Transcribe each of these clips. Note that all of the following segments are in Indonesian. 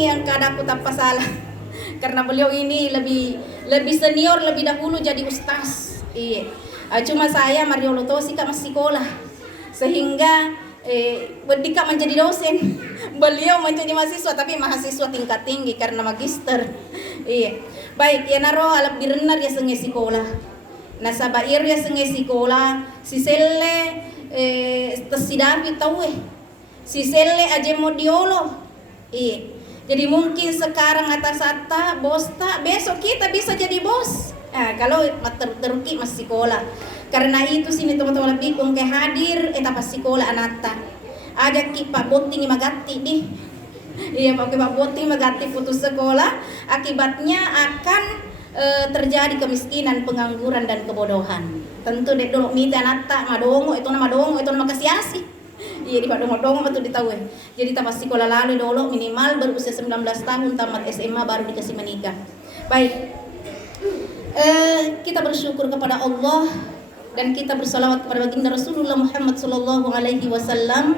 ini yang kadang aku tak salah. Karena beliau ini lebih senior, lebih dahulu jadi ustaz. Iya. Cuma saya Mario Lotosi kan masih sekolah. Sehingga Dika menjadi dosen. Beliau menjadi mahasiswa, tapi mahasiswa tingkat tinggi karena magister. Iya. Baik, ya naro alap direnar ya senge sekolah. Nasabair ya senge sekolah. Si selle tesidapi tahu si selle aja modiolo. Iya. Jadi mungkin sekarang atas bos tak, besok kita bisa jadi bos. Kalau teruki masih sekolah. Karena itu sini teman-teman lebih kung ke hadir etapa sekolah anata. Ada Pak Boting magati nih. Iya Pak Boting magati putus sekolah. Akibatnya akan terjadi kemiskinan, pengangguran dan kebodohan. Tentu dek dulu mita anata madongo itu nama kasiasi. Iya di padong-padong atau ditahu. Jadi tapas sekolah lalu dulu minimal berusia 19 tahun tamat SMA baru dikasih menikah. Baik. Kita bersyukur kepada Allah dan kita bersalawat kepada baginda Rasulullah Muhammad sallallahu alaihi wasallam.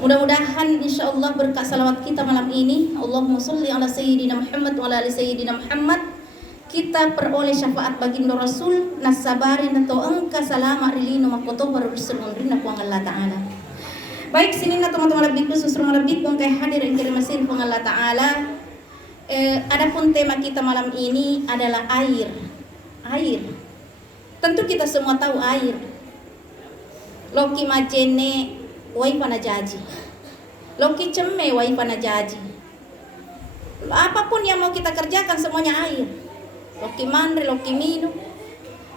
Mudah-mudahan insyaallah berkat salawat kita malam ini, Allahumma sholli ala sayyidina Muhammad wa ala ali sayyidina Muhammad, kita peroleh syafaat baginda Rasul nasabarin atau engka salama rilino makoto barusulun aku Allah Ta'ala. Baik sini na teman-teman lebih khusus rumah lebih kung kay hadir yang kirim masih kung Allah Ta'ala. Adapun tema kita malam ini adalah air. Tentu kita semua tahu air. Loki majene wai panajaji. Loki cemme wai panajaji. Apapun yang mau kita kerjakan semuanya air. Loki mandre, loki minum,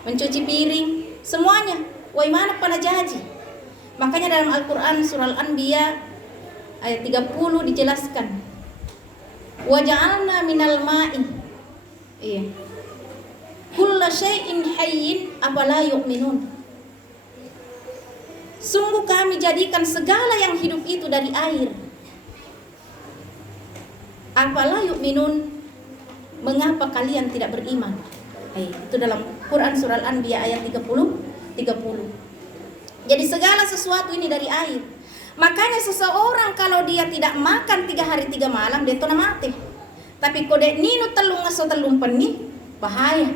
mencuci piring, semuanya wai mana panajaji. Makanya dalam Al-Quran surah Al-Anbiya ayat 30 dijelaskan wa ja'alna minal ma'i kulla syai'in hayyin afala yu'minun. Sungguh kami jadikan segala yang hidup itu dari air. Afala yu'minun, mengapa kalian tidak beriman? Itu dalam Quran surah Al-Anbiya ayat 30. Jadi segala sesuatu ini dari air. Makanya seseorang kalau dia tidak makan 3 hari 3 malam dia tuh mati. Tapi kode nino telung aso telung peni bahaya.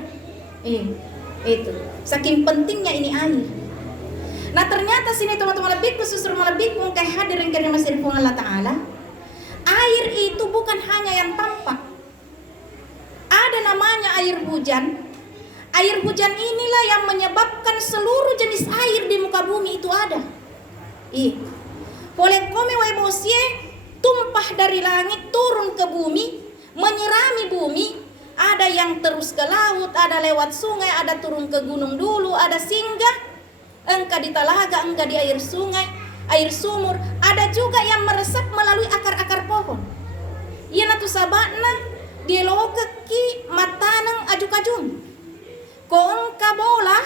Itu. Saking pentingnya ini air. Nah ternyata sini teman-teman lebih khusus rumah lebih mungkin hadir yang kena masih Allah Ta'ala. Air itu bukan hanya yang tampak. Ada namanya air hujan. Air hujan inilah yang menyebabkan seluruh jenis air di muka bumi itu ada. Boleh kome webosie tumpah dari langit turun ke bumi, menyirami bumi. Ada yang terus ke laut, ada lewat sungai, ada turun ke gunung dulu, ada singgah. Engkau di talaga, engkau di air sungai, air sumur. Ada juga yang meresap melalui akar-akar pohon. Ia natu sabana dia lokeki matanang aju-kajun. Kong kabola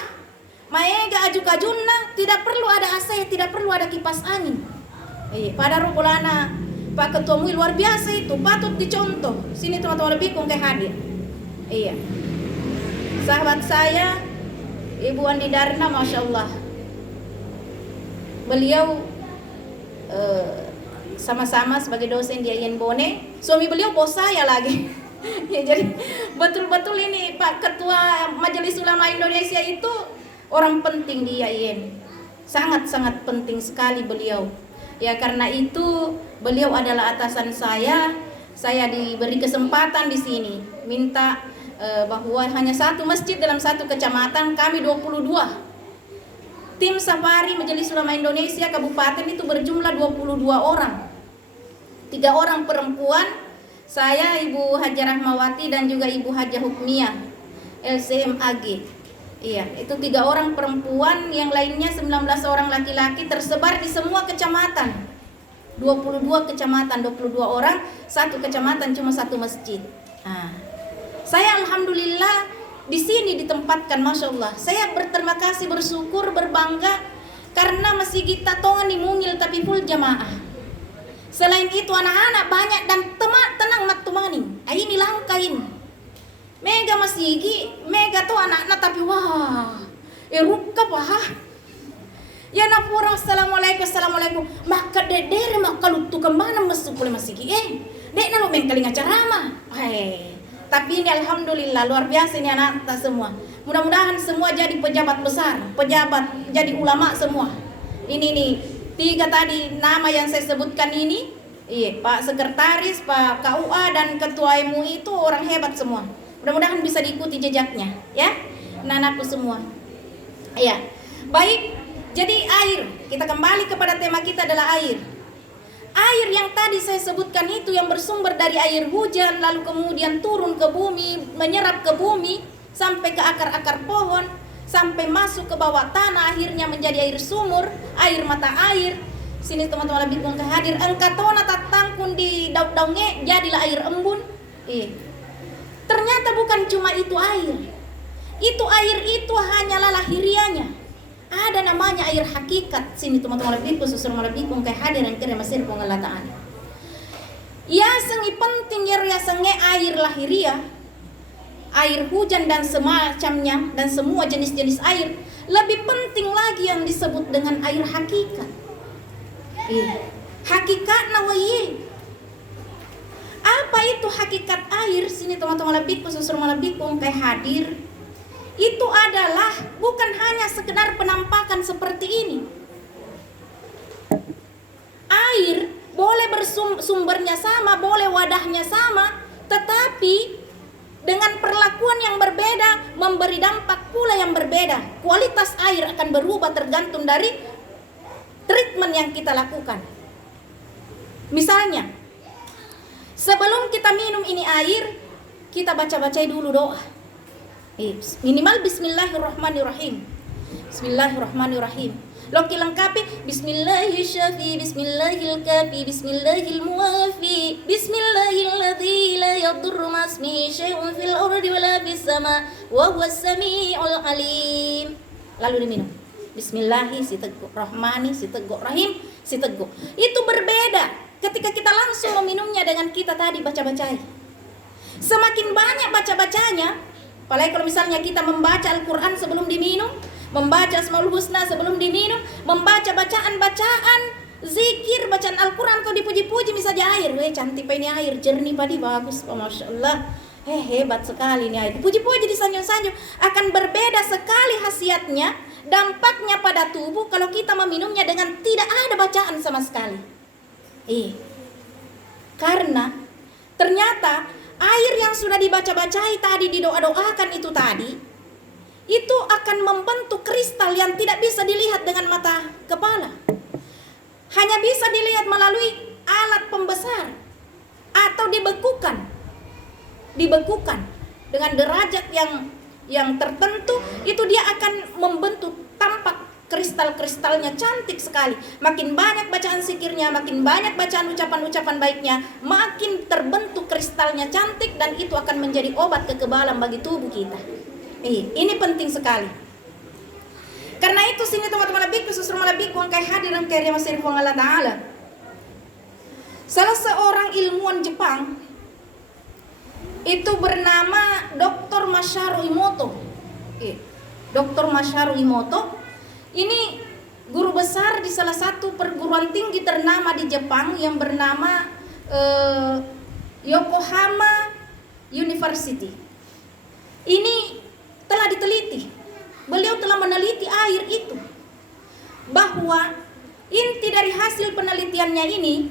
maega aju-kajunna tidak perlu ada AC, tidak perlu ada kipas angin. Pada rukulana Pak Ketua MUI luar biasa itu, patut dicontoh. Sini teman-teman lebih kong hadir. Sahabat saya Ibu Andi Darna, Masya Allah. Beliau sama-sama sebagai dosen di IAIN Bone. Suami beliau bos saya lagi. Ya, jadi betul-betul ini Pak Ketua Majelis Ulama Indonesia itu orang penting di IAIN. Sangat-sangat penting sekali beliau. Ya karena itu beliau adalah atasan saya. Saya diberi kesempatan di sini minta bahwa hanya satu masjid dalam satu kecamatan, kami 22. Tim Safari Majelis Ulama Indonesia Kabupaten itu berjumlah 22 orang. 3 orang perempuan, saya Ibu Haja Rahmawati dan juga Ibu Haja Hukmiyah LCMAG. Itu 3 orang perempuan, yang lainnya 19 orang laki-laki tersebar di semua kecamatan. 22 kecamatan, 22 orang, satu kecamatan cuma satu masjid. Saya alhamdulillah di sini ditempatkan, Masya Allah. Saya berterima kasih, bersyukur, berbangga karena masih kita tongan di mungil tapi full jamaah. Selain itu anak-anak banyak dan tenang matumaning. Ini langkain. Mega masigi, mega tuh anak-anak tapi wah, rukka pah. Ya napura assalamualaikum. Maka dedere makalu tu kemana masuk boleh masih dek nalo mengkalinga carama. Tapi ini alhamdulillah luar biasa ini anak kita semua. Mudah-mudahan semua jadi pejabat besar, pejabat jadi ulama semua. Ini nih 3 tadi nama yang saya sebutkan ini. Iya, Pak Sekretaris, Pak KUA dan Ketua MUI itu orang hebat semua. Mudah-mudahan bisa diikuti jejaknya, ya, anak-anakku semua. Iya, baik. Jadi air, kita kembali kepada tema kita adalah air. Air yang tadi saya sebutkan itu yang bersumber dari air hujan, lalu kemudian turun ke bumi, menyerap ke bumi, sampai ke akar-akar pohon, sampai masuk ke bawah tanah, akhirnya menjadi air sumur, air mata air. Sini teman-teman lebih pun kehadir, engkatona tatangkun di daun-daunnya, jadilah air embun. Ternyata bukan cuma itu air. Air itu hanyalah lahirianya. Ada namanya air hakikat. Sini teman-teman lebih khusus lebih pun kehadir yang kira masih pengalataan. Ya sengi penting ya sengi air lahiria, air hujan dan semacamnya dan semua jenis-jenis air. Lebih penting lagi yang disebut dengan air hakikat. Hakikat nawaye. Apa itu hakikat air? Sini teman-teman lebih khusus lebih pun kehadir. Itu adalah bukan hanya sekedar penampakan seperti ini. Air boleh bersumbernya sama, boleh wadahnya sama, tetapi dengan perlakuan yang berbeda memberi dampak pula yang berbeda. Kualitas air akan berubah tergantung dari treatment yang kita lakukan. Misalnya, sebelum kita minum ini air, kita baca-bacai dulu doa. Minimal bismillahirrahmanirrahim. Bismillahirrahmanirrahim. Loki lengkapi bismillahirrahmanirrahim, bismillahilkafi, bismillahilmuwafi, bismillahilladzi la yadurru ma'asmihi syai'un fil ardi wala fis sama wa huwas samiul alim. Lalu diminum. Bismillahi si teguk, rahmani si teguk, rahim si teguk. Itu berbeda ketika kita langsung meminumnya dengan kita tadi baca-bacai. Semakin banyak baca-bacanya, apalagi kalau misalnya kita membaca Al-Quran sebelum diminum, membaca Asmaul Husna sebelum diminum, membaca bacaan-bacaan, zikir, bacaan Al-Quran atau dipuji-puji misalnya air. Cantik pak ini air, jernih padi, bagus, Masya Allah. Hebat sekali ini air. Puji-puji disanjung-sanjung. Akan berbeda sekali khasiatnya, dampaknya pada tubuh kalau kita meminumnya dengan tidak ada bacaan sama sekali. Karena ternyata air yang sudah dibaca-bacai tadi, didoa-doakan itu tadi, itu akan membentuk kristal yang tidak bisa dilihat dengan mata kepala. Hanya bisa dilihat melalui alat pembesar atau dibekukan dengan derajat yang tertentu. Itu dia akan membentuk tampak kristal-kristalnya cantik sekali. Makin banyak bacaan zikirnya, makin banyak bacaan ucapan-ucapan baiknya, makin terbentuk kristalnya cantik, dan itu akan menjadi obat kekebalan bagi tubuh kita. Ini penting sekali. Karena itu sini teman-teman lebih khusus rumah lebih kuang kai hadiran karya masih Allah Ta'ala. Salah seorang ilmuwan Jepang itu bernama Dr. Masaru Emoto. Dr. Masaru Emoto ini guru besar di salah satu perguruan tinggi ternama di Jepang yang bernama Yokohama University. Ini telah diteliti. Beliau telah meneliti air itu, bahwa inti dari hasil penelitiannya ini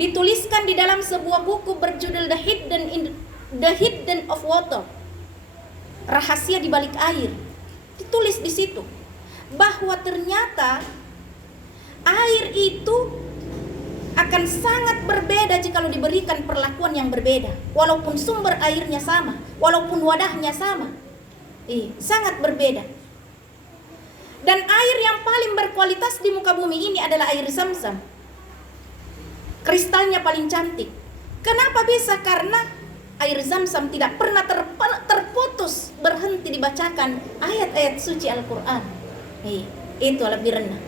dituliskan di dalam sebuah buku berjudul The Hidden of Water. Rahasia di balik air. Ditulis di situ bahwa ternyata air itu akan sangat berbeda jika diberikan perlakuan yang berbeda, walaupun sumber airnya sama, walaupun wadahnya sama, sangat berbeda. Dan air yang paling berkualitas di muka bumi ini adalah air Zam-Zam. Kristalnya paling cantik. Kenapa bisa? Karena air Zam-Zam tidak pernah terputus berhenti dibacakan ayat-ayat suci Al-Quran. Itu lebih rendah.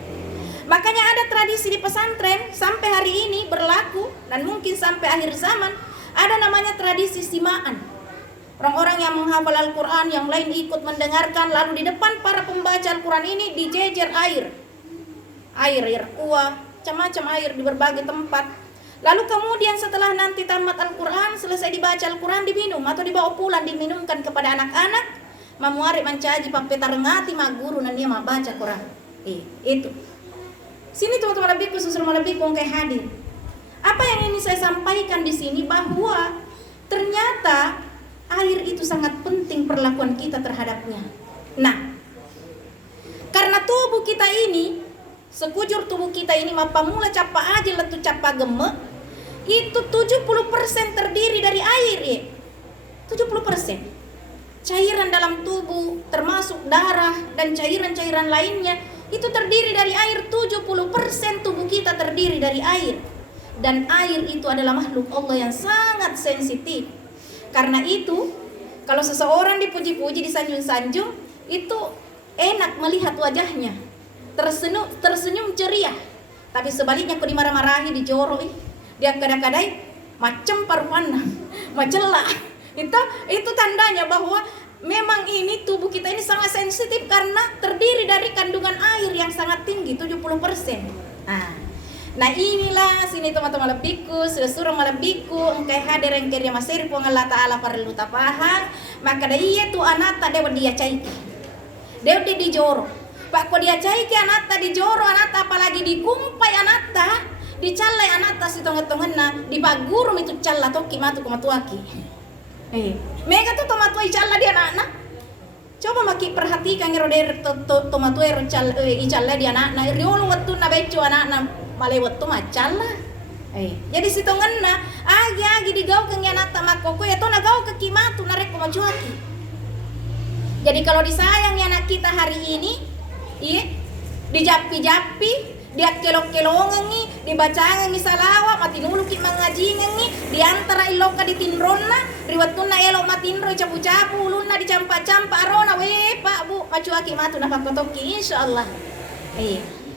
Makanya ada tradisi di pesantren sampai hari ini berlaku, dan mungkin sampai akhir zaman, ada namanya tradisi simaan. Orang-orang yang menghafal Al-Quran, yang lain ikut mendengarkan, lalu di depan para pembaca Al-Quran ini dijejer air. air kuah, macam-macam air di berbagai tempat. Lalu kemudian setelah nanti tamat Al-Quran, selesai dibaca Al-Quran, diminum atau dibawa pulang diminumkan kepada anak-anak. Mamuari mencaji pape tarengati ma guru nan dia ma baca Quran. Itu. Sini teman-teman lebih khusus lebih kayak hadir. Apa yang ini saya sampaikan di sini bahwa ternyata air itu sangat penting perlakuan kita terhadapnya. Nah, karena tubuh kita ini, sekujur tubuh kita ini mapamula capa aja letu capa gemek, itu 70% terdiri dari air ya. 70%. Cairan dalam tubuh termasuk darah dan cairan-cairan lainnya itu terdiri dari air. 70% tubuh kita terdiri dari air. Dan air itu adalah makhluk Allah yang sangat sensitif. Karena itu kalau seseorang dipuji-puji, disanjung-sanjung, itu enak melihat wajahnya, tersenyum ceria. Tapi sebaliknya kalau dimarah-marahi, dijoroi, dia kadang-kadang macam paruana, macela. Itu tandanya bahwa memang ini tubuh kita ini sangat sensitif karena terdiri dari kandungan air yang sangat tinggi, 70%. Nah inilah sini teman-teman lebihku, sudah malabiku, engkai hadir yang kiri masir pun Allah Ta'ala perlu tapahang, maka dia tu anata dewa dia caiki. Dewa dia dijoro. Pak ko dia caiki anata dijoro anata apalagi dikumpai anata, dicalai anata si tonget-tongetna, dibagurum itu calla toki matu kumatuaki. Mega tuh tomatoi calla dia anak-anak. Coba maki perhatikan ngeroder tomatoi icalla dia anak-anak. Riolo waktu na beco anak-anak malewat tu macalla. Jadi si tongenna agi digau ke nyanata makoko ya to nagau ke kimatu narek ko macuaki. Jadi kalau disayang anak kita hari ini, dijapi-japi, dia kelok-kelongangi, dibacangangi salawa, matinuluki mangajingangi, diantara iloka ditinronna, riwatuna elok matinro capu-capu, uluna dicampa-campa arona, pak bu, macuaki matu napakotoki insyaallah.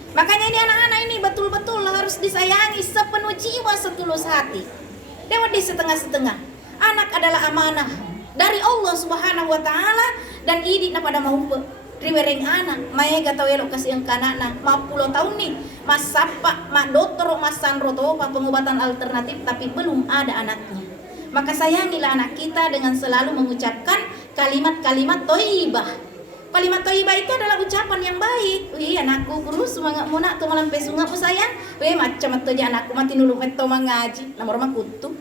Makanya ini anak-anak ini betul-betul harus disayangi sepenuh jiwa, setulus hati. Dewa di setengah-setengah. Anak adalah amanah dari Allah Subhanahu wa taala dan idi na pada mau riwering anak, maega tau elok kasih ang kanana, 50 tahun nih, mas sapa, mas dokter, mas sanro topa pengobatan alternatif, tapi belum ada anaknya. Maka sayangilah anak kita dengan selalu mengucapkan kalimat-kalimat thayyibah. Kalimat thayyibah itu adalah ucapan yang baik. Wih anakku, kurus semangat muna tuh malam pesunga po sayang. Wih macam aja anakku mati nulu meto mangaji, namor makutu.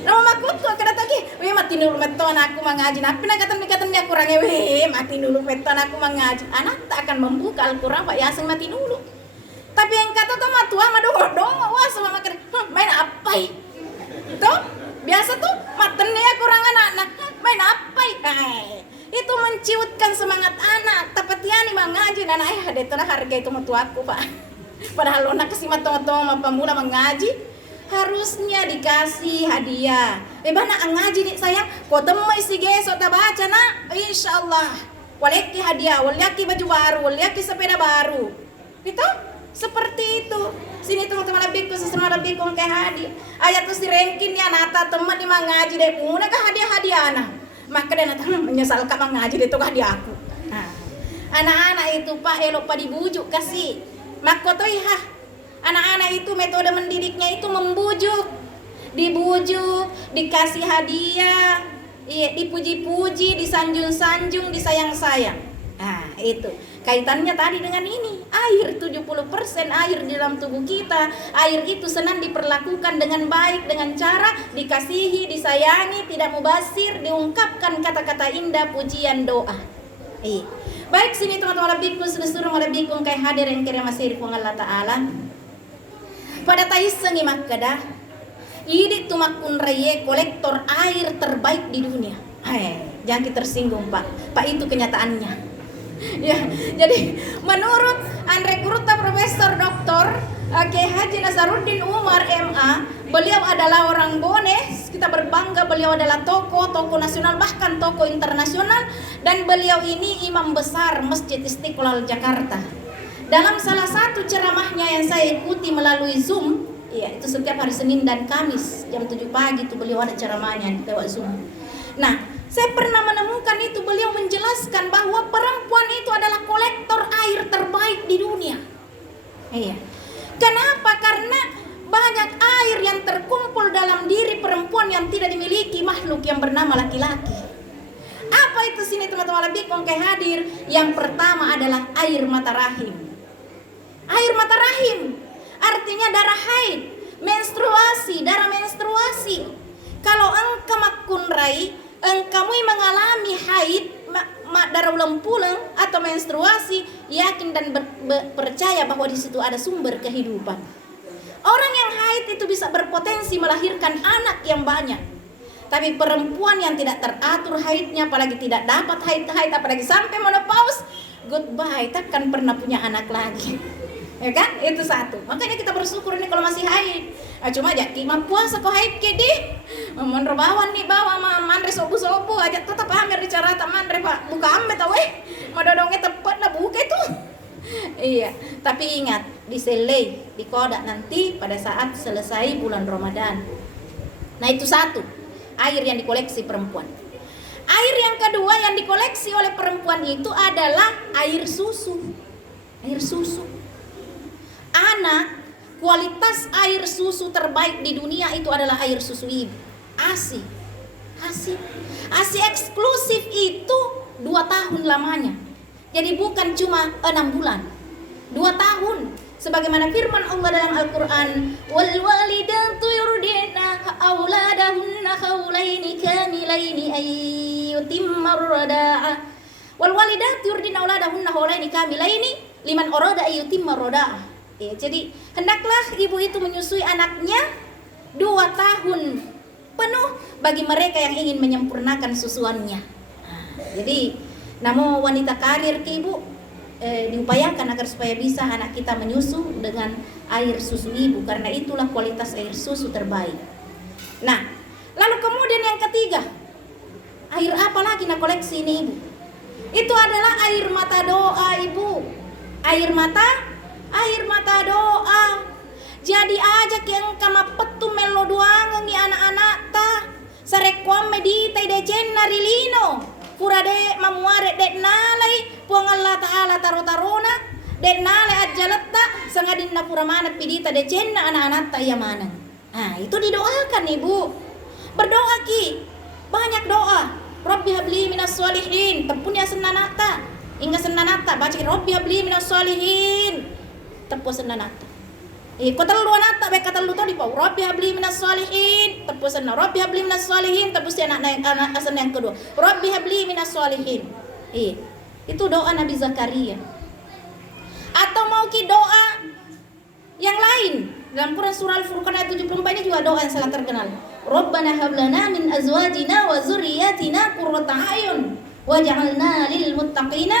Nama makutu kada tagi, weh mati nulu meto anakku mangaji. Napi nakatan-nakatan dia kurangnya, weh mati nulu meto anakku mangaji. Anak tak akan membuka Al-Quran Pak Yasin mati nulu. Tapi yang kata tuh matua madong wah sama makan main apa itu? Biasa tuh matennya kurang anak main apa itu menciutkan semangat anak. Tapi tiani mangaji anak ada itu harga itu matuaku Pak. Padahal lo nak kasih matong-matong pemula mengaji. Harusnya dikasih hadiah. Bana ngaji nih sayang, kok temui si geso ta baca nak, insyaallah. Waleki hadiah, waleki baju baru, waleki sepeda baru. Itu seperti itu. Sini teman-teman lebih khusus lebih kong kayak hadiah. Ayat tuh si ranking ya nata teman di mengaji deh, punya kah hadiah anak. Maka dia nata menyesal kah mengaji deh tuh hadiah aku. Anak-anak itu Pak elok pa dibujuk kasih. Makotoi anak-anak itu metode mendidiknya itu membujuk, dibujuk, dikasih hadiah, dipuji-puji, disanjung-sanjung, disayang-sayang. Nah, itu kaitannya tadi dengan ini. Air 70% air di dalam tubuh kita. Air itu senang diperlakukan dengan baik, dengan cara dikasihi, disayangi, tidak mubazir, diungkapkan kata-kata indah, pujian, doa. Baik sini teman-teman lebihku seluruh lebihku kayak hadir yang kira masih di Allah Ta'ala. Pada taisengi makada ini tumakun raya kolektor air terbaik di dunia. Jangan kita tersinggung Pak itu kenyataannya. Ya, jadi menurut Andre Kuruta Profesor Dr. Kiai Haji Nasaruddin Umar MA, beliau adalah orang Bones. Kita berbangga beliau adalah tokoh nasional bahkan tokoh internasional, dan beliau ini imam besar Masjid Istiqlal Jakarta. Dalam salah satu ceramahnya yang saya ikuti melalui Zoom, itu setiap hari Senin dan Kamis jam 7 pagi itu beliau ada ceramahnya lewat Zoom. Nah, saya pernah menemukan itu beliau menjelaskan bahwa perempuan itu adalah kolektor air terbaik di dunia. Iya. Kenapa? Karena banyak air yang terkumpul dalam diri perempuan yang tidak dimiliki makhluk yang bernama laki-laki. Apa itu sini teman-teman lebih kongkai hadir? Yang pertama adalah air mata rahim. Air mata rahim artinya darah haid, menstruasi, darah menstruasi. Kalau engkau makunrai, engkau mengalami haid, darah ulang pulang atau menstruasi, yakin dan percaya bahwa di situ ada sumber kehidupan. Orang yang haid itu bisa berpotensi melahirkan anak yang banyak. Tapi perempuan yang tidak teratur haidnya, apalagi tidak dapat haid, apalagi sampai menopause, goodbye, takkan pernah punya anak lagi. Ya kan? Itu satu. Makanya kita bersyukur nih kalau masih haid. Cuma aja kimah puasa kok haid kedi. Menrobawan nih bawa mandre sobu-sobu aja tetap hamil bicara tak mandre Pak. Buka ambe tau madodongnya tepat lah buka itu. Iya, tapi ingat diselei, dikodak nanti pada saat selesai bulan Ramadan. Nah, itu satu. Air yang dikoleksi perempuan. Air yang kedua yang dikoleksi oleh perempuan itu adalah air susu. Air susu. Anak, kualitas air susu terbaik di dunia itu adalah air susu ibu. ASI. ASI eksklusif itu 2 tahun lamanya. Jadi bukan cuma 6 bulan. 2 tahun. Sebagaimana firman Allah dalam Al-Quran, wal walidatu yurdina auladahunna haulaini kamilaini ayyutimma ar-rada'ah. Wal walidatu yurdina auladahunna haulaini kamilaini liman arada ayyutimma ar-rada'ah. Jadi hendaklah ibu itu menyusui anaknya 2 tahun penuh bagi mereka yang ingin menyempurnakan susuannya. Jadi namun wanita karir ke ibu diupayakan agar supaya bisa anak kita menyusu dengan air susu ibu, karena itulah kualitas air susu terbaik. Nah, lalu kemudian yang ketiga, air apa lagi nak koleksi ini ibu? Itu adalah air mata doa ibu. Air mata doa. Jadi aja yang kama petu melo doang ngi anak-anak ta. Sarekwam medita ide cenna rilino. Purade mamuare dek nalai puang Allah Ta'ala taro-tarona dek nalai ajalatta sangadinna pura manat pidita de cenna anak-anak ta yamana. Nah, itu didoakan ibu. Berdoa ki. Banyak doa. Rabbi habli minas solihin. Tepunya senanata. Hingga senanata baca Rabbi habli minas solihin. Tepu senanata. Kotal lu anak tak baik kata lu tadi pau Rabbi habli minas solihin tepus senang Rabbi habli minas solihin tepus anak asan yang kedua Rabbi habli minas solihin. Itu doa Nabi Zakaria. Atau mau ki doa yang lain dalam Quran surah Al-Furqan ayat 74 ini juga doa yang sangat terkenal. Rabbana hab lana min azwajina wa dzurriyyatina qurrata a'yun waj'alna lil muttaqina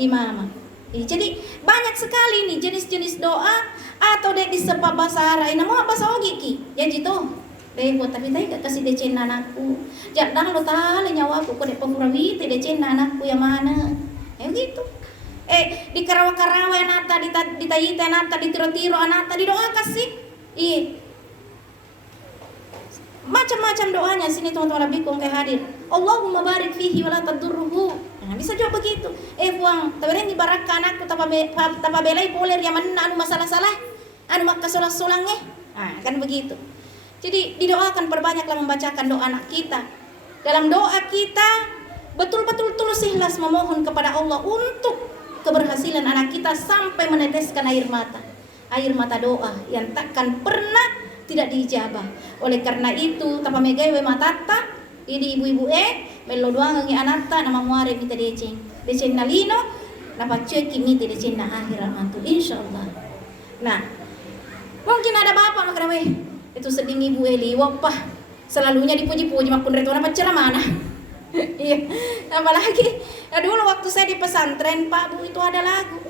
imama. Jadi banyak sekali nih jenis-jenis doa atau dek disepa bahasa Arab. Namun bahasa ogi ki. Ya gitu. Dek buat tapi tadi gak kasih decen anakku. Jangan lo tali nyawaku kok dek pemurawi te decen anakku yang mana. Ya gitu. Di karawa-karawa anata di tayi anata di tiro-tiro anata didoa kasih. Macam-macam doanya sini teman-teman bikung kayak hadir. Allahumma barik fihi wa la tadurruhu. Nah, bisa juga begitu. Buang, tabareng ibarat anakku tapa belai poler yang mana anu masalah-salah, anu maka solang-solangnya. Nah, kan begitu. Jadi didoakan perbanyaklah membacakan doa anak kita. Dalam doa kita betul-betul tulus ikhlas memohon kepada Allah untuk keberhasilan anak kita sampai meneteskan air mata. Air mata doa yang takkan pernah tidak diijabah. Oleh karena itu, tapa megawe matata ini ibu-ibu melo doang ngi anata nama muare mita deceng nalino napa cueki mita deceng na akhirat mantu insyaallah. Nah, mungkin ada bapak nak rawe itu seding ibu liwapah selalunya dipuji-puji makun reto apa ceramah. Iya, apalagi dulu waktu saya di pesantren Pak Bu itu ada lagu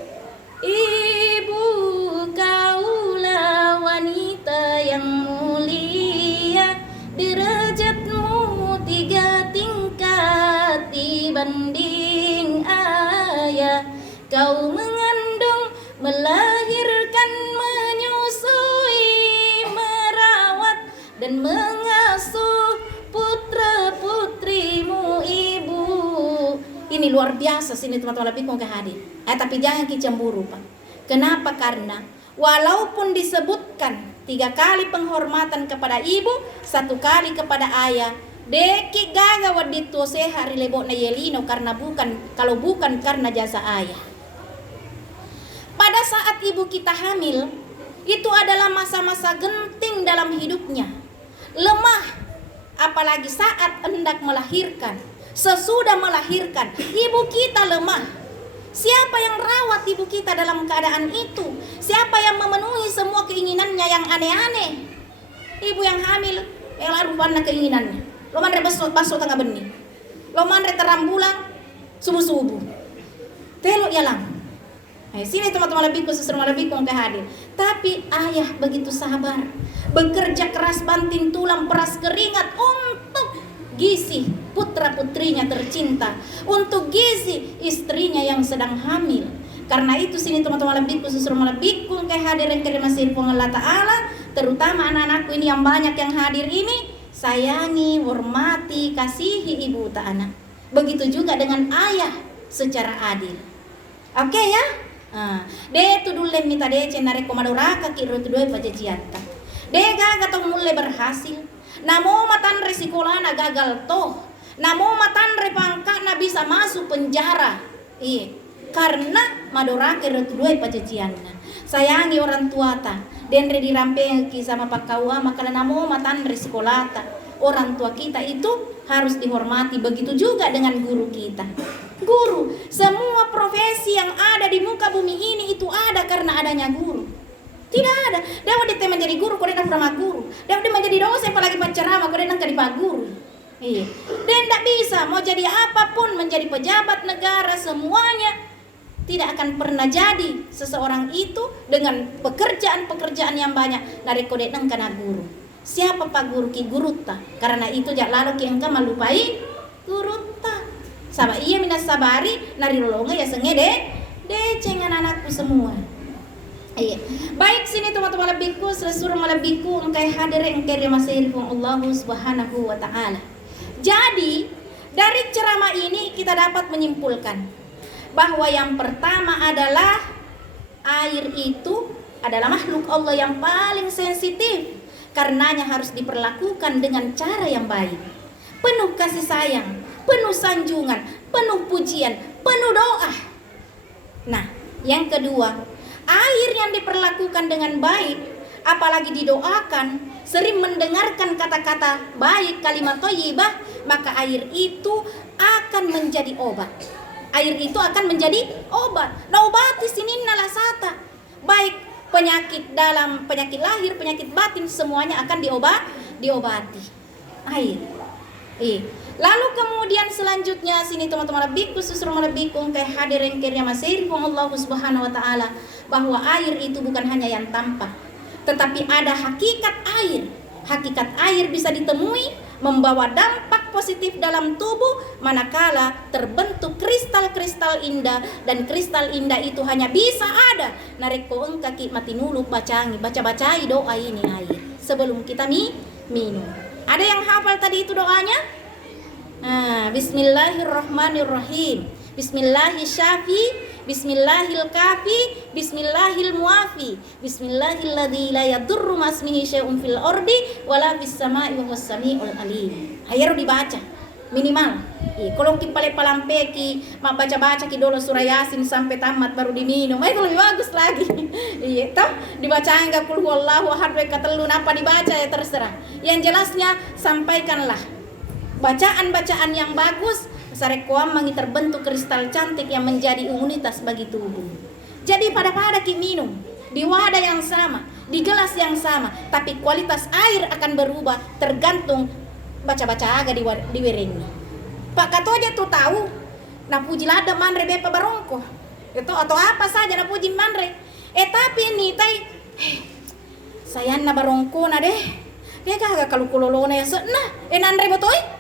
Ibu kaulah wanita yang mulia, derajatmu 3 tingkat dibanding ayah. Kau mengandung, melahirkan, menyusui, merawat dan mengasuh putra-putrimu ibu. Ini luar biasa sini teman-teman lebih mau ke hadir. Tapi jangan cemburu Pak. Kenapa? Karena Walaupun disebutkan 3 kali penghormatan kepada ibu, 1 kali kepada ayah, deki gaga wadito seha rilebo na yelino kalau bukan karena jasa ayah. Pada saat ibu kita hamil, itu adalah masa-masa genting dalam hidupnya. Lemah, apalagi saat hendak melahirkan. Sesudah melahirkan, ibu kita lemah. Siapa yang rawat ibu kita dalam keadaan itu? Siapa yang memenuhi semua keinginannya yang aneh-aneh? Ibu yang hamil, yang lalu mana keinginannya? Lo mandre basok tengah benih. Lo mandre terambulang subuh-subuh. Telok ya lang. Sini teman-teman lebihku, sesama lebihku yang hadir. Tapi ayah begitu sabar, bekerja keras banting tulang, peras keringat untuk gizi putra putrinya tercinta, untuk gizi istrinya yang sedang hamil. Karena itu sini teman-teman lebihku, sesama lebihku yang hadir yang masih Allah Ta'ala, terutama anak-anakku ini yang banyak yang hadir ini, sayangi, hormati, kasihi ibu ta anak. Begitu juga dengan ayah secara adil. Oke ya? De tu dulu minta de cenare komadoraka kiro tu dua pajajiata. De gaga tong mulai berhasil. Namo matan resikolana gagal toh. Namo matan repangka na bisa masuk penjara. Iya. Karena madoraka kiro tu dua pajajiana. Sayangi orang tua ta. Den re dirampeng ki sama pakawa maka namo matan resikolata. Orang tua kita itu harus dihormati, begitu juga dengan guru kita. Guru, semua profesi yang ada di muka bumi ini itu ada karena adanya guru. Tidak ada. Dapat dia menjadi guru, kau tidak pernah guru. Dapat dia menjadi dosen, apalagi penceramah, kau tidak kali guru. Iya. Dan tidak bisa mau jadi apapun, menjadi pejabat negara, semuanya tidak akan pernah jadi seseorang itu dengan pekerjaan-pekerjaan yang banyak. Dari kau tidak kena guru. Siapa pak guru ki guruta? Karena itu jak lalu ki engkau melupai guruta. Sama iya minas sabari nari rolonga ya sengede cengan anakku semua. Iya. Baik sini teman-teman lebihku, seluruh lebihku engkai hadir engkai masih Allah Subhanahu wa taala. Jadi dari ceramah ini kita dapat menyimpulkan bahwa yang pertama adalah air itu adalah makhluk Allah yang paling sensitif. Karenanya harus diperlakukan dengan cara yang baik, penuh kasih sayang, penuh sanjungan, penuh pujian, penuh doa. Nah, yang kedua, air yang diperlakukan dengan baik, apalagi didoakan, sering mendengarkan kata-kata baik, kalimat thayyibah, maka air itu akan menjadi obat. Air itu akan menjadi obat. Naubati sinin nalasata. Baik penyakit dalam, penyakit lahir, penyakit batin, semuanya akan diobati. Air. Lalu kemudian selanjutnya sini teman-teman lebihku, susur lebihku kayak hadir yang kiranya masih Allah Subhanahu wa taala, bahwa air itu bukan hanya yang tampak, tetapi ada hakikat air. Hakikat air bisa ditemui, membawa dampak positif dalam tubuh manakala terbentuk kristal-kristal indah, dan kristal indah itu hanya bisa ada nareko engkaki mati nulu baca-bacai doa ini air sebelum kita minum. Ada yang hafal tadi itu doanya? Bismillahirrahmanirrahim. Bismillahirrahmanirrahim. Bismillahilkafi, Bismillahilmuafi, Bismillahilladzi la yadurru ma'asmihi syai'un fil ardi wala fis sama'i wa huwas samiul alim. Ayo dibaca minimal. Kalau kita palampe ki baca-baca ki dulu surah Yasin sampai tamat baru diminum. Itu lebih bagus lagi. Iya, toh dibaca enggak qul huwallahu ahad katelun apa dibaca ya terserah. Yang jelasnya sampaikanlah bacaan-bacaan yang bagus. Sarekuam mangi terbentuk kristal cantik yang menjadi imunitas bagi tubuh. Jadi pada ki minum di wadah yang sama, di gelas yang sama, tapi kualitas air akan berubah tergantung baca-baca aga di werengnya. Pak kato aja tuh tahu, na puji lada manre bepa barongko. Itu atau apa saja na puji manre. Tapi ini sayang na barongko na deh. Dia kagak kalau kulolona ya senah. Nanre botoi.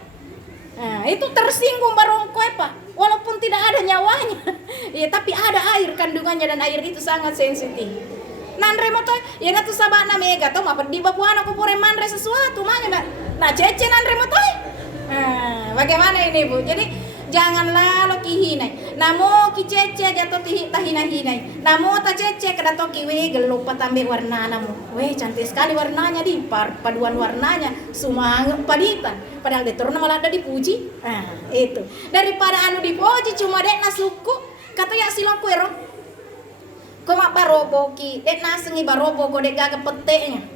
Nah, itu tersinggung barongko Pak, walaupun tidak ada nyawanya. Ya, tapi ada air kandungannya dan air itu sangat sensitif. Nanre moto ya ngatu sabana mega to apa di babuana ko pore manre sesuatu mana nah cece nanre moto. Bagaimana ini Bu? Jadi Janganlah lo kihinai. Namo ki cece jatuh tahina-hinai. Namo ta cece kedato ki we gelupa tambe warna namu. Weh cantik sekali warnanya di paduan warnanya sumang paditan. Padahal deturna malah ada dipuji. Itu. Daripada anu dipuji cuma dek nasuku kata ya silaku ero. Ko mak barobo ki dek nasengi barobo ko dek gaga peteknya.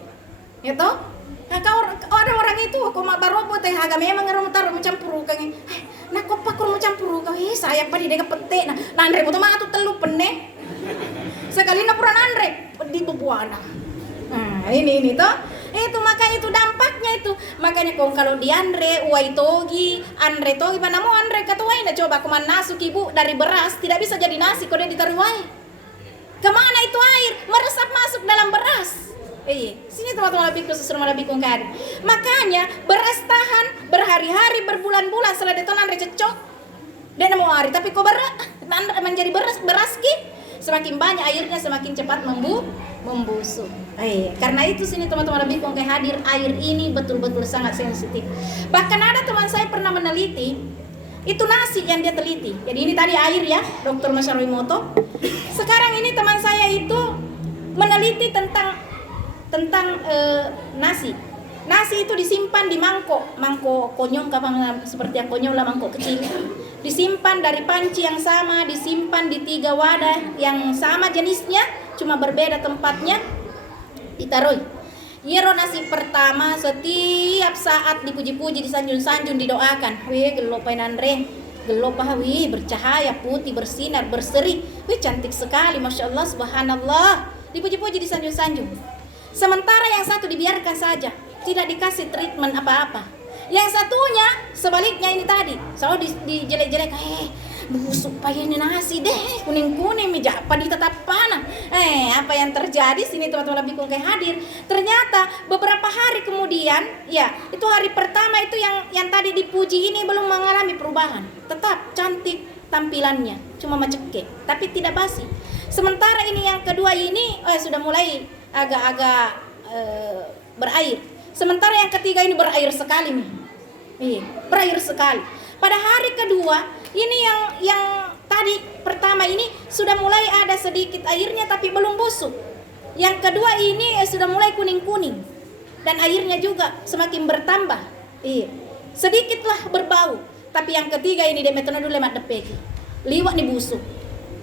Itu? Nah, orang itu ko mak barobo teh haga memang ngero taruh mencampur kang. Nah kok pakur mencampur kau saya padi deka pete nah nandre moto matu telu penne sekali na pura nandre di bebuana. Ini toh itu makanya itu dampaknya itu makanya kong kalau di Andre uai togi Andre togi mana mau Andre katuai na coba kuman nasu ibu dari beras tidak bisa jadi nasi kau dia ditaruh uai kemana itu air meresap masuk dalam beras. Sini teman-teman lebih khusus rumah lebih kongkar. Makanya beras tahan berhari-hari berbulan-bulan setelah detonan rececok. Dan mau hari tapi kok menjadi beras ki semakin banyak airnya semakin cepat membusuk. Karena itu sini teman-teman lebih kongkar hadir air ini betul-betul sangat sensitif. Bahkan ada teman saya pernah meneliti itu nasi yang dia teliti. Jadi ini tadi air ya, Dr. Masaru Imoto. Sekarang ini teman saya itu meneliti tentang nasi. Nasi itu disimpan di mangkok konyong seperti yang konyong lah mangkok kecil. Disimpan dari panci yang sama, disimpan di 3 wadah yang sama jenisnya, cuma berbeda tempatnya. Ditaruh. Yero nasi pertama setiap saat dipuji-puji, disanjung-sanjung, didoakan. Wih, gelopai nandre. Gelopah wih bercahaya, putih, bersinar, berseri. Wih, cantik sekali, Masya Allah, Subhanallah. Dipuji-puji, disanjung-sanjung. Sementara yang satu dibiarkan saja, tidak dikasih treatment apa-apa. Yang satunya sebaliknya ini tadi, selalu dijelek-jelek, busuk payahnya nasi deh, kuning-kuning, meja apa tetap panah. Apa yang terjadi sini teman-teman lebih kayak hadir. Ternyata beberapa hari kemudian, ya itu hari pertama itu yang tadi dipuji ini belum mengalami perubahan, tetap cantik tampilannya, cuma maceke, tapi tidak basi. Sementara ini yang kedua ini sudah mulai agak-agak berair. Sementara yang ketiga ini berair sekali nih. Berair sekali. Pada hari kedua ini yang tadi pertama ini sudah mulai ada sedikit airnya tapi belum busuk. Yang kedua ini sudah mulai kuning-kuning dan airnya juga semakin bertambah. Sedikitlah berbau. Tapi yang ketiga ini demetona dulu lemat depeki. Liwat nih busuk.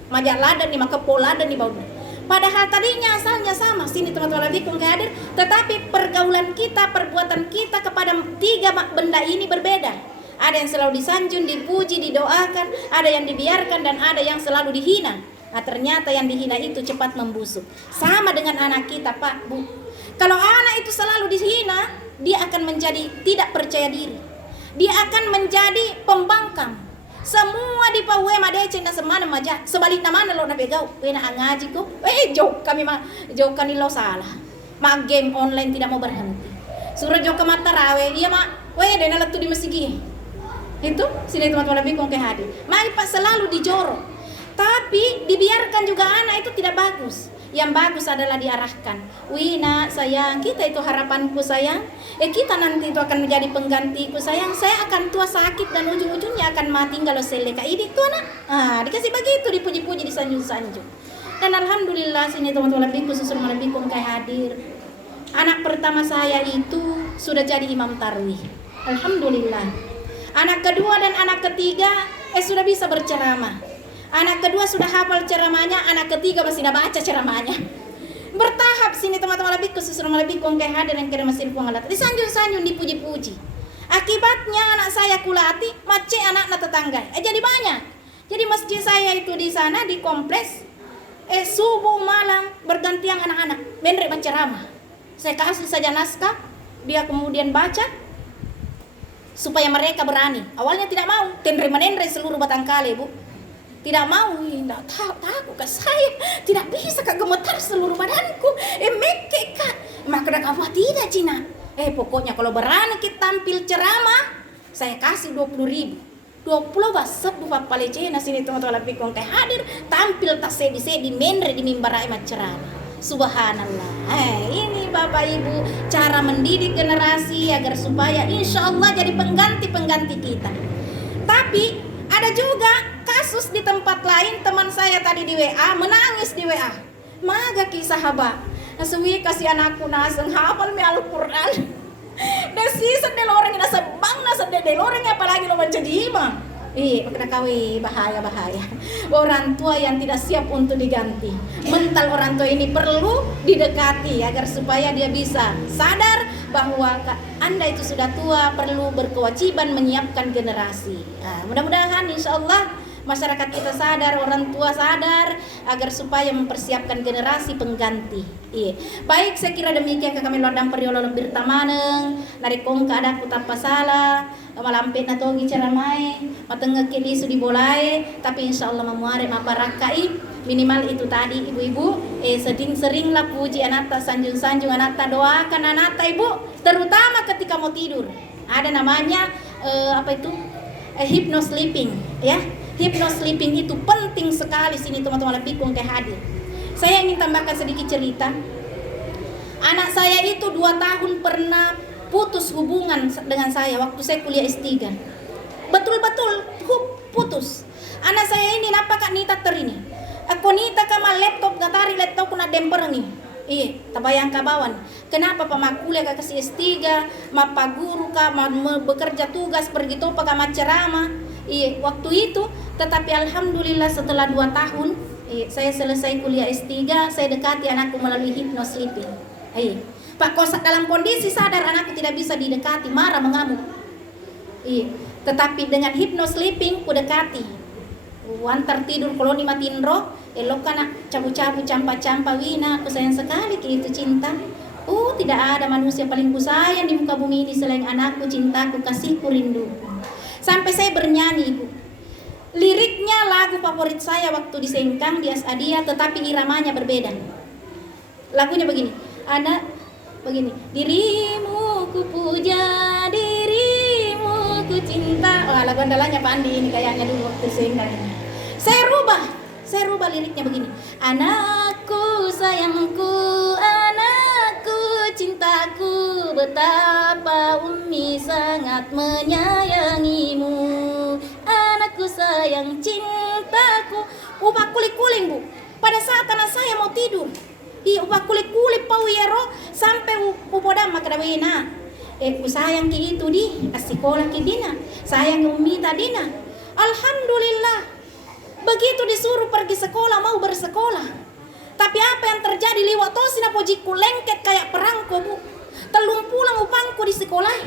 Majak ladan nih maka pola dan nih baunya. Padahal tadinya asalnya sama, sini teman-teman lebih hadir, tetapi pergaulan kita, perbuatan kita kepada 3 benda ini berbeda. Ada yang selalu disanjung, dipuji, didoakan, ada yang dibiarkan dan ada yang selalu dihina. Nah, ternyata yang dihina itu cepat membusuk. Sama dengan anak kita, Pak, Bu. Kalau anak itu selalu dihina, dia akan menjadi tidak percaya diri. Dia akan menjadi pembangkang. Semua di pawe madece na semana maja sebalik na mana lo na begau na ngaji ko jauh kami jauh kani lo salah game online tidak mau berhenti suruh jauh ke mata rawe iya dena latu di masjid itu sini teman-teman lebih kong hadir pak selalu dijoro tapi dibiarkan juga anak itu tidak bagus. Yang bagus adalah diarahkan. Wina sayang, kita itu harapanku sayang. Kita nanti itu akan menjadi penggantiku sayang. Saya akan tua sakit dan ujung-ujungnya akan mati kalau seleka ini itu anak. Dikasih begitu, dipuji-puji, disanjung-sanjung. Dan alhamdulillah sini teman-teman lebih khusus lebih kayak hadir. Anak pertama saya itu sudah jadi imam tarwih. Alhamdulillah. Anak kedua dan anak ketiga sudah bisa berceramah. Anak kedua sudah hafal ceramahnya, anak ketiga masih tidak baca ceramahnya. Bertahap sini teman-teman lebih khusus rumah lebih kongkai hadir yang kira mesin pengalat. Disanjung-sanjung, dipuji-puji. Akibatnya anak saya kulati, mace anak tetangga. Jadi banyak. Jadi masjid saya itu di sana di kompleks. Subuh malam bergantian anak-anak menrek berceramah. Saya kasih saja naskah, dia kemudian baca supaya mereka berani. Awalnya tidak mau, tenre-menenre seluruh batang kali, Bu. Tidak mau, tidak tahu ke saya, tidak bisa kak gemetar seluruh badanku, meke kak, maka kamu tidak Cina, pokoknya kalau berani kita tampil ceramah, saya kasih 20.000, 20 basep buat palecena sini teman-teman lebih kong hadir, tampil tak sedi menre di mimbar aimat ceramah, subhanallah. Ini Bapak Ibu cara mendidik generasi agar supaya insya Allah jadi pengganti kita. Tapi Ada juga kasus di tempat lain, teman saya tadi di WA menangis di WA. Maga kisah haba. Nasumi kasih anakku naseng hafal me Al-Qur'an. Dasi sedel orang yang nasa bang nasa dedel orang yang apalagi lo mencedima. Makna kawi bahaya. Orang tua yang tidak siap untuk diganti. Mental orang tua ini perlu didekati agar supaya dia bisa sadar bahwa Anda itu sudah tua, perlu berkewajiban menyiapkan generasi. Mudah-mudahan insya Allah masyarakat kita sadar, orang tua sadar agar supaya mempersiapkan generasi pengganti. Baik, saya kira demikian ke kami lordam periolo lebih tamaneng narikong kada kutapa salah malampit na togi ceramai matengah kili sudi bolai tapi insyaallah memuare maparakai minimal itu tadi ibu-ibu sering lah puji anata sanjung-sanjung anata doakan anata ibu terutama ketika mau tidur ada namanya hypno sleeping ya. Hypno sleeping itu penting sekali sini teman-teman lebih kong hadir. Saya ingin tambahkan sedikit cerita. Anak saya itu 2 tahun pernah putus hubungan dengan saya waktu saya kuliah S3. Betul-betul putus. Anak saya ini napa kak nita terini. Aku nita kama laptop gatari laptop kuna demper ni. Tabayang kabawan. Kenapa pak kuliah kak kasih S3, mapa guru kak bekerja tugas pergi topa kak ceramah. Waktu itu tetapi alhamdulillah setelah 2 tahun saya selesai kuliah S3, saya dekati anakku melalui hypno sleeping. Pak kosak dalam kondisi sadar anakku tidak bisa didekati, marah mengamuk. Tetapi dengan hypno sleeping ku dekati. Wantar tidur koloni matindro, elok kana cabu-cabu campa-campa wina, aku sayang sekali ke itu cinta. Tidak ada manusia paling ku sayang di muka bumi ini selain anakku, cintaku, kasihku, rinduku. Sampai saya bernyanyi, Ibu. Liriknya lagu favorit saya waktu di Sengkang di Asadia, tetapi iramanya berbeda. Lagunya begini, dirimu ku puja, dirimu ku cinta. Lagu andalanya Pak Andi ini kayaknya dulu waktu Sengkang. Saya rubah liriknya begini. Anakku sayangku, anakku cintaku, betapa Umi sangat menyayangimu. Anakku sayang cintaku. Ubah kulik-kuling Bu. Pada saat anak saya mau tidur, ubah kulik-kulik pawiyero sampai upodam makadawina. Ku sayang ki itu di asikola ki dina. Sayang Umi tadina. Alhamdulillah. Begitu disuruh pergi sekolah mau bersekolah. Tapi apa yang terjadi liwat tosi na pojiku lengket kayak perangko Bu. Telung pulang upangku di sekolah.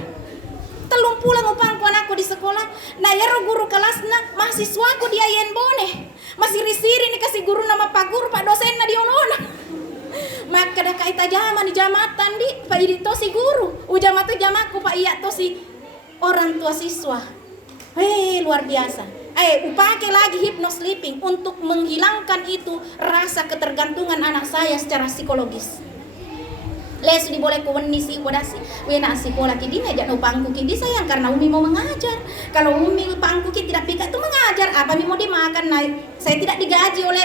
Telung pulang upangku anakku di sekolah. Nah yaro guru kelasna mahasiswaku dia yen bone. Masih risiri nih kasih guru nama pak guru pak dosen na dionona. Maka dah kaita jaman di jamatan di pak idi tosi guru. Ujamat tu jamaku pak iya tosi orang tua siswa. Luar biasa. Upake lagi hypno sleeping untuk menghilangkan itu rasa ketergantungan anak saya secara psikologis. Les di boleh kuweni si wadasi wena sekolah kidi aja no pangku kidi sayang karena Umi mau mengajar. Kalau Umi pangku kidi tidak pika tuh mengajar apa Umi mau dimakan nah saya tidak digaji oleh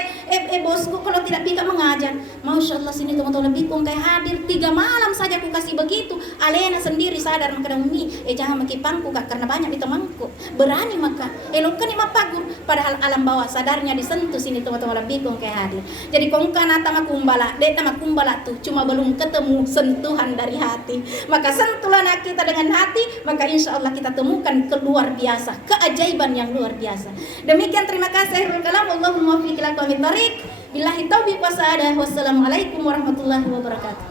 bosku kalau tidak pika mengajar. Masya Allah sini teman-teman lebih kong kayak hadir 3 malam saja aku kasih begitu. Alena sendiri sadar maka Umi jangan maki pangku kak karena banyak di temanku berani maka kan ima pagur padahal alam bawah sadarnya disentuh sini teman-teman lebih kong kayak hadir. Jadi kong kanata makumbala deta makumbala tuh cuma belum ketemu sentuhan dari hati. Maka sentuhlah kita dengan hati, maka insya Allah kita temukan luar biasa, keajaiban yang luar biasa. Demikian terima kasih. Allahumma muwaffiq ila aqwamit thoriq. Billahi taufiq wa sadah. Wassalamualaikum warahmatullahi wabarakatuh.